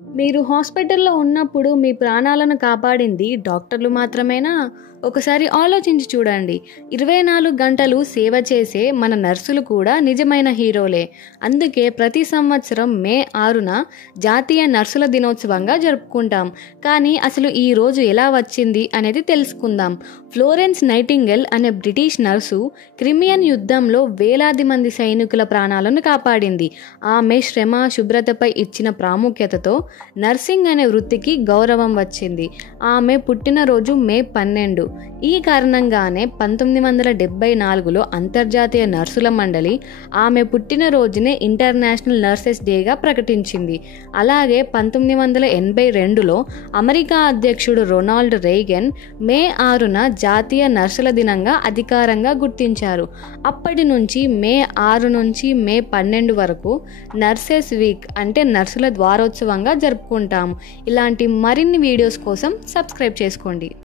మీరు హాస్పిటల్‌లో ఉన్నప్పుడు మీ ప్రాణాలను కాపాడింది డాక్టర్లు మాత్రమేనా? ఒకసారి ఆలోచించి చూడండి. 24 గంటలు సేవ చేసే మన నర్సులు కూడా నిజమైన హీరోలే. అందుకే ప్రతి సంవత్సరం మే 6న జాతీయ నర్సుల దినోత్సవంగా జరుపుకుంటాం. కానీ అసలు ఈ రోజు ఎలా వచ్చింది అనేది తెలుసుకుందాం. ఫ్లోరెన్స్ నైటింగేల్ అనే బ్రిటిష్ నర్సు క్రిమియన్ యుద్ధంలో వేలాది మంది సైనికుల ప్రాణాలను కాపాడింది. ఆమె శ్రమ, శుభ్రతపై ఇచ్చిన ప్రాముఖ్యతతో నర్సింగ్ అనే వృత్తికి గౌరవం వచ్చింది. ఆమె పుట్టినరోజు మే 12. ఈ కారణంగానే 1974లో అంతర్జాతీయ నర్సుల మండలి ఆమె పుట్టినరోజునే ఇంటర్నేషనల్ నర్సెస్ డేగా ప్రకటించింది. అలాగే 1982లో అమెరికా అధ్యక్షుడు రొనాల్డ్ రేగన్ మే 6న జాతీయ నర్సుల దినంగా అధికారంగా గుర్తించారు. అప్పటి నుంచి మే 6 నుంచి మే 12 వరకు నర్సెస్ వీక్ అంటే నర్సుల వారోత్సవంగా జరుపుకుంటాము. ఇలాంటి మరిన్ని వీడియోస్ కోసం సబ్స్క్రైబ్ చేసుకోండి.